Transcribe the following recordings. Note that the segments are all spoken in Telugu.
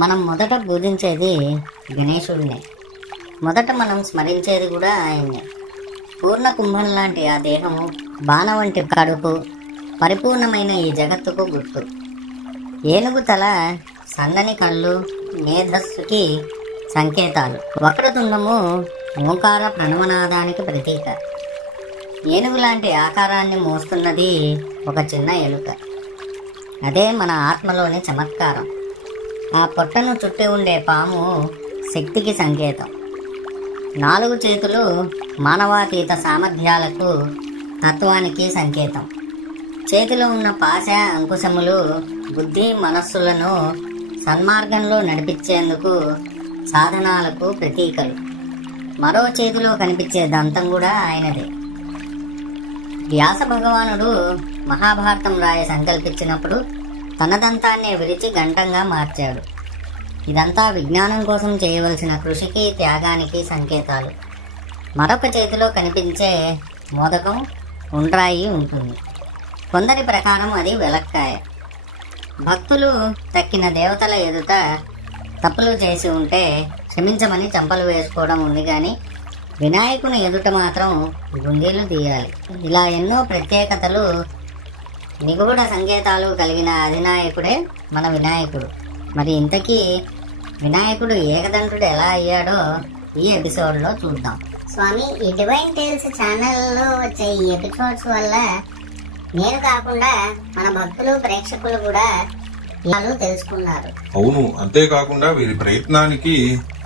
మనం మొదట పూజించేది గణేశుడినే. మొదట మనం స్మరించేది కూడా ఆయన్నే. పూర్ణ కుంభం లాంటి ఆ దేహము, బాణ వంటి కడుపు, పరిపూర్ణమైన ఈ జగత్తుకు గుర్తు. ఏనుగు తల, సన్నని కళ్ళు మేధస్సుకి సంకేతాలు. వక్రతుండము ఓంకార ప్రణవనాదానికి ప్రతీక. ఏనుగు లాంటి ఆకారాన్ని మోస్తున్నది ఒక చిన్న ఎలుక. అదే మన ఆత్మలోని చమత్కారం. ఆ పొట్టను చుట్టి ఉండే పాము శక్తికి సంకేతం. 4 చేతులు మానవాతీత సామర్థ్యాలకు, తత్వానికి సంకేతం. చేతిలో ఉన్న పాశ అంకుశములు బుద్ధి మనస్సులను సన్మార్గంలో నడిపించేందుకు సాధనాలకు ప్రతీకలు. మరో చేతిలో కనిపించే దంతం కూడా ఆయనదే. వ్యాస భగవానుడు మహాభారతం రాయ సంకల్పించినప్పుడు తన దంతాన్ని విరిచి గంటంగా మార్చాడు. ఇదంతా విజ్ఞానం కోసం చేయవలసిన కృషికి, త్యాగానికి సంకేతాలు. మరొక చేతిలో కనిపించే మోదకం ఉండ్రాయి ఉంటుంది. కొందరి ప్రకారం అది వెలక్కాయ. భక్తులు తక్కిన దేవతల ఎదుట తప్పులు చేసి ఉంటే క్షమించమని చంపలు వేసుకోవడం ఉంది, కానీ వినాయకుని ఎదుట మాత్రం గుండీలు తీయాలి. ఇలా ఎన్నో ప్రత్యేకతలు, నిగూఢ సంకేతాలు కలిగిన అధినాయకుడే మన వినాయకుడు. మరి ఇంతకీ వినాయకుడు ఏకదంతుడు ఎలా అయ్యాడో ఈ ఎపిసోడ్లో చూద్దాం. స్వామి, ఈ డివైన్ టేల్స్ ఛానల్లో వచ్చే ఈ ఎపిసోడ్స్ వల్ల నేను కాకుండా మన భక్తులు, ప్రేక్షకులు కూడా ఇలా తెలుసుకున్నారు. అవును, అంతేకాకుండా వీరి ప్రయత్నానికి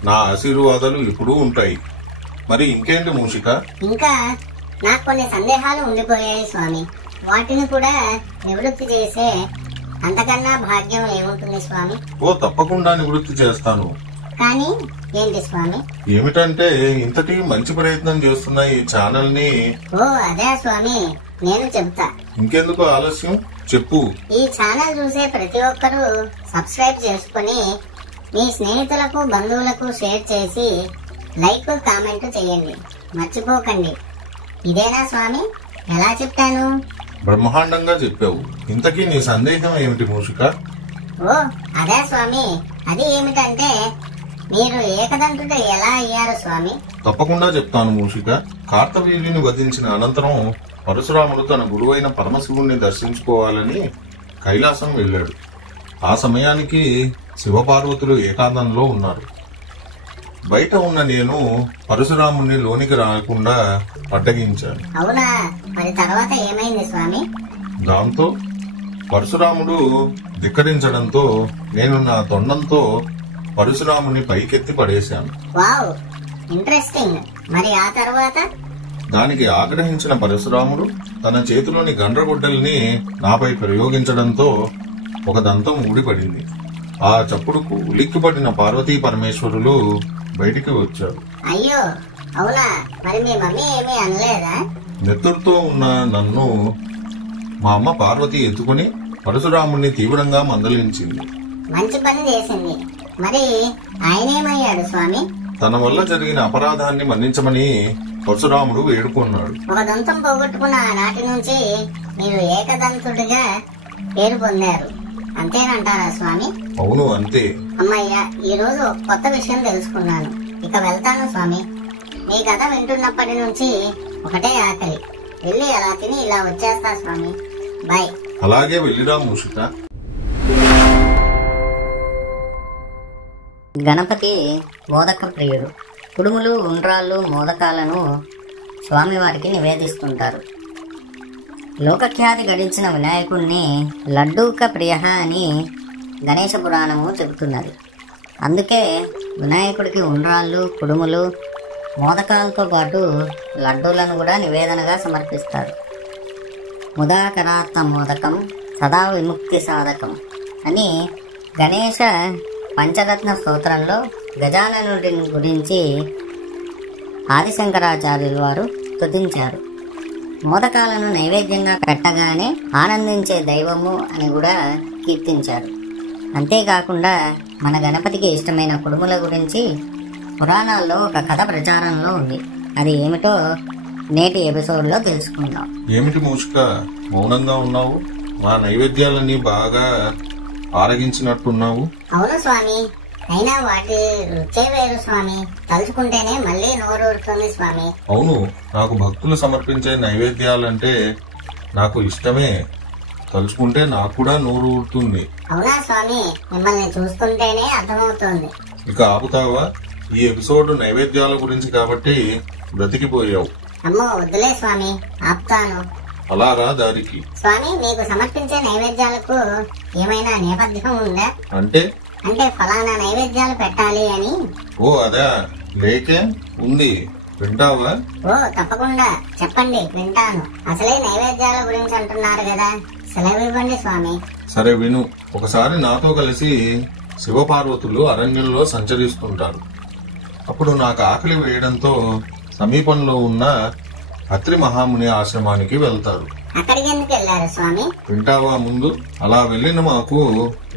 నా ఆశీర్వాదాలు ఎప్పుడూ ఉంటాయి. మరి ఇంకేంటి మూషిక? ఇంకా నాకు కొన్ని సందేహాలు ఉండిపోయాయి స్వామి. వాటిని కూడా నివృత్తి చేసే అంతకన్నా భాగ్యం ఏముంటుంది స్వామి? ఓ, తప్పకుండా నివృత్తి చేస్తాను. కానీ ఏంటి స్వామి? ఏమిటంటే, ఇంతటి మంచి ప్రయత్నం చేస్తున్న ఈ ఛానల్ ని... ఓ అదే స్వామి, నేను చెప్తా. ఇంకెందుకు ఆలస్యం, చెప్పు. ఈ ఛానల్ చూసే ప్రతి ఒక్కరూ సబ్స్క్రైబ్ చేసుకుని మీ స్నేహితులకు, బంధువులకు షేర్ చేసి లైక్, కామెంట్ చేయండి. మర్చిపోకండి. ఇదేనా స్వామి? ఎలా చెప్పాను? బ్రహ్మాండంగా చెప్పావు. ఇంతకీ నీ సందేహం ఏమిటి మూషిక? ఓ అదే స్వామి, అది ఏమిటంటే మీరు ఏకదంతుడు ఎలా అయ్యారు స్వామి? తప్పకుండా చెప్తాను మూషిక. కార్తవీర్యుని వధించిన అనంతరం పరశురాముడు తన గురువైన పరమశివుణ్ణి దర్శించుకోవాలని కైలాసం వెళ్ళాడు. ఆ సమయానికి శివపార్వతులు ఏకాంతంలో ఉన్నారు. బయట ఉన్న నేను పరశురాముణ్ణి లోనికి రాకుండా అడ్డగించాను. అవునా? మరి తర్వాత ఏమైంది స్వామి? దాంతో పరశురాముడు ధిక్కరించడంతో నేను నా తొండంతో పరశురాముని పైకెత్తి పడేశాను. Wow, interesting. మరి ఆ తర్వాత? దానికి ఆగ్రహించిన పరశురాముడు తన చేతిలోని గండ్రగొడ్డల్ని నాపై ప్రయోగించడంతో ఒక దంతం ఊడిపడింది. ఆ చప్పుడుకు ఉలిక్కిపడిన పార్వతీ పరమేశ్వరులు బయటికి వచ్చారు. అయ్యో అవునా? మరి మీ మమ్మీ ఏమీ అనలేదా? నెత్తురుతో ఉన్న నన్ను మా అమ్మ పార్వతి ఎత్తుకుని పరశురాముణ్ణి తీవ్రంగా మందలించింది. మంచి పని చేసింది. మరి ఆయనేమయ్యాడు స్వామి? తన వల్ల జరిగిన అపరాధాన్ని మన్నించమని పరశురాముడు వేడుకున్నాడు. ఒక దంతం పోగొట్టుకున్న ఆనాటి నుంచి మీరు ఏకదంతుడిగా పేరు పొందారు, అంతేనంటారా స్వామి? అవును, అంతే. అమ్మయ్య, ఈ రోజు కొత్త విషయం తెలుసుకున్నాను. ఇక వెళ్తాను స్వామి. మీ కథ వింటున్నప్పటి నుంచి ఒకటే ఆకలి. వెళ్ళి అలా తిని ఇలా వచ్చేస్తా స్వామి. బాయ్. అలాగే వెళ్ళిరా మూషిక. గణపతి మోదక ప్రియుడు. కుడుములు, ఉండ్రాళ్ళు, మోదకాలను స్వామివారికి నివేదిస్తుంటారు. లోకఖ్యాతి గడించిన వినాయకుడిని లడ్డూక ప్రియ అని గణేశ పురాణము చెబుతున్నది. అందుకే వినాయకుడికి ఉండ్రాళ్ళు, కుడుములు, మోదకాలతో పాటు లడ్డూలను కూడా నివేదనగా సమర్పిస్తారు. ముదాకరాత్త మోదకం సదా విముక్తి సాధకం అని గణేశ పంచరత్న స్తోత్రంలో గజాననుడిని గురించి ఆదిశంకరాచార్యులు వారు స్తుతించారు. మోదకాలను నైవేద్యంగా పెట్టగానే ఆనందించే దైవము అని కూడా కీర్తించారు. అంతేకాకుండా మన గణపతికి ఇష్టమైన కుడుముల గురించి పురాణాల్లో ఒక కథ ప్రచారంలో ఉంది. అది ఏమిటో నేటి ఎపిసోడ్లో తెలుసుకుందాం. ఏమిటి మూషిక, మౌనంగా ఉన్నావు? మా నైవేద్యాలన్నీ బాగా ఆరగించినట్టున్నావు. అవును స్వామి, అయినా వాటి రుచే వేరు స్వామి. తలుచుకుంటేనే మళ్ళీ నోరూరుతుంది స్వామి. అవును, నాకు భక్తులు సమర్పించే నైవేద్యాలంటే నాకు ఇష్టమే. తలుచుకుంటే నాకు కూడా నోరు ఊరుతుంది. అవునా స్వామి, మిమ్మల్ని చూస్తుంటేనే అర్థమవుతోంది. ఇక ఆపుతావా? ఈ ఎపిసోడ్ నైవేద్యాల గురించి కాబట్టి బ్రతికిపోయావు. అమ్మో వద్దులే స్వామి, ఆపుతాను. అలా రా దారికి. స్వామి, మీకు సమర్పించే నైవేద్యాలకు ఏమైనా నేపథ్యం ఉందా? అంటే ఫలానా నైవేద్యాలు పెట్టాలి అని. ఓ అదా, లేకే ఉంది. వింటావా? ఓ తప్పకుండా చెప్పండి, వింటాను. అసలే నైవేద్యాల గురించి అంటున్నారు కదా, సెలవివ్వండి స్వామి. సరే విను. ఒకసారి నాతో కలిసి శివపార్వతులు అరణ్యంలో సంచరిస్తుంటారు. అప్పుడు నాకు ఆకలి వేయడంతో సమీపంలో ఉన్న అత్రి మహాముని ఆశ్రమానికి వెళ్తారు. అక్కడికి ఎందుకు వెళ్లారు స్వామి? వింటావా ముందు? అలా వెళ్లిన మాకు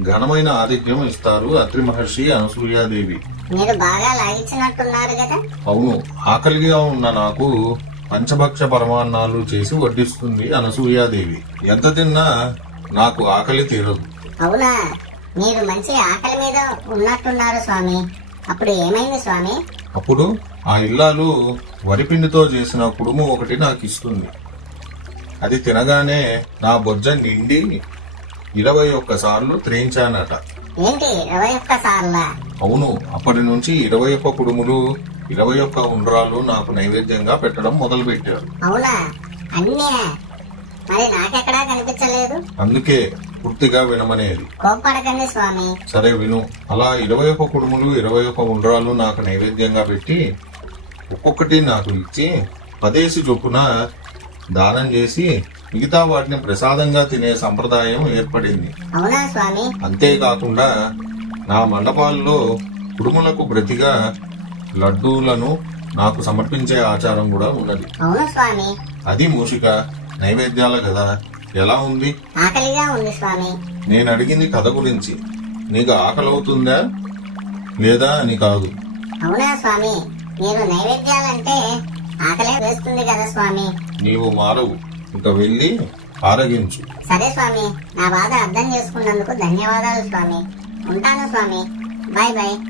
ఘనమైన ఆతిథ్యం ఇస్తారు అత్రి మహర్షి, అనసూయాదేవి. మీరు బాగా లాగించినట్టున్నారు కదా. అవును, ఆకలిగా ఉన్న నాకు పంచభక్ష పరమాన్నాలు చేసి వడ్డిస్తుంది అనసూయాదేవి. ఎంత తిన్నా నాకు ఆకలి తీరదు. అవునా, మీరు మంచి ఆకలి మీద ఉన్నట్టున్నారు స్వామి. అప్పుడు ఏమైంది స్వామి? అప్పుడు ఆ ఇల్లాలు వరిపిండితో చేసిన కుడుము ఒకటి నాకు ఇస్తుంది. అది తినగానే నా బొజ్జ నిండి 21 సార్లు త్రేయించానట. ఏంటి 21 సార్లా? అవును, అప్పటి నుంచి 21 కుడుములు, 21 ఉండ్రాలు నాకు నైవేద్యంగా పెట్టడం మొదలు పెట్టారు. అవునా, అన్నీ మరి నాకెక్కడా కనిపించలేదు. అందుకే పూర్తిగా వినమనేది. కోప్పడకండి స్వామి. సరే విను. అలా 21 కుడుములు, 21 ఉండ్రాలు నాకు నైవేద్యంగా పెట్టి ఒక్కొక్కటి నాకు ఇచ్చి 10 చొప్పున దానం చేసి మిగతా వాటిని ప్రసాదంగా తినే సంప్రదాయం ఏర్పడింది. అవునా స్వామి? అంతేకాకుండా నా మండపాల్లో కుడుములకు ప్రతిగా లడ్డూలను నాకు సమర్పించే ఆచారం కూడా ఉన్నది. అవును స్వామి. అది మూషిక నైవేద్యాల కదా. ఎలా ఉంది? ఆకలిగా ఉంది స్వామి. నేను అడిగింది కథ గురించి. నీకు ఆకలవుతుందా లేదా అని కాదు. అవునా స్వామి, మీరు నైవేద్యాలంటే ఆకలే వేస్తుంది కదా స్వామి. నీవు మారవు. ఇక వెళ్ళి ఆరగించు. సరే స్వామి, నా బాధ అర్థం చేసుకున్నందుకు ధన్యవాదాలు స్వామి. ఉంటాను స్వామి. Bye bye.